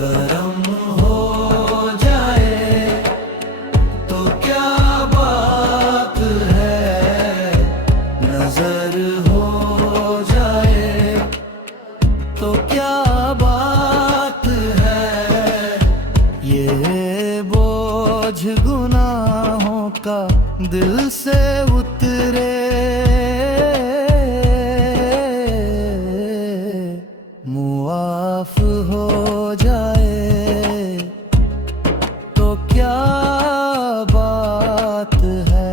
करम हो जाए तो क्या बात है, नजर हो जाए तो क्या बात है। ये बोझ गुनाहों का दिल से उतरे, मुआफ हो जाए तो क्या बात है।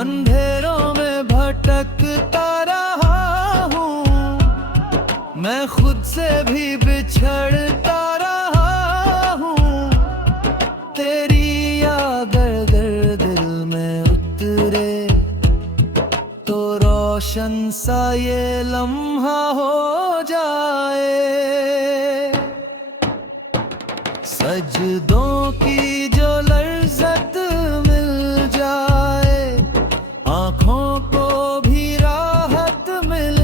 अंधेरों में भटकता रहा हूँ, मैं खुद से भी बिछड़ता रहा हूँ। तेरी याद अगर दिल में उतरे तो रोशन सा ये लम्हा हो जाए। सजदों की जो लज़्ज़त मिल जाए, आँखों को भी राहत मिल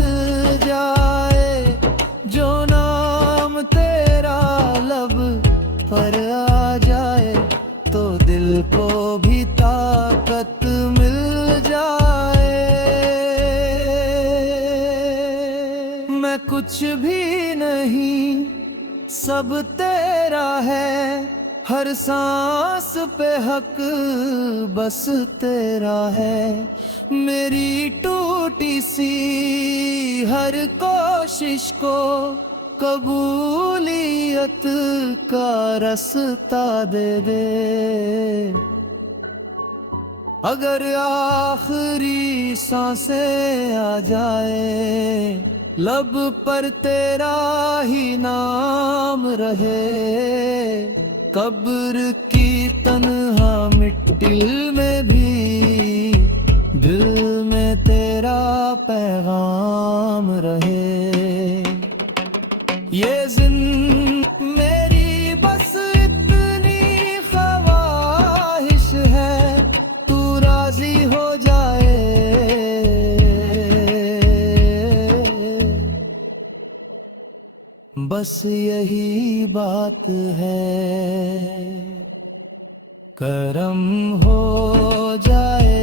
जाए। जो नाम तेरा लब पर आ जाए तो दिल को भी ताकत मिल जाए। मैं कुछ भी नहीं, सब तेरा है, हर सांस पे हक बस तेरा है। मेरी टूटी सी हर कोशिश को कबूलियत का रास्ता दे दे। अगर आखिरी सांसें आ जाए, लब पर तेरा ही नाम रहे। कब्र की तन्हा मिट्टी में भी दिल में तेरा पैगाम रहे। ये मेरी बस इतनी ख्वाहिश है, तू राजी हो जाए। बस यही बात है, करम हो जाए।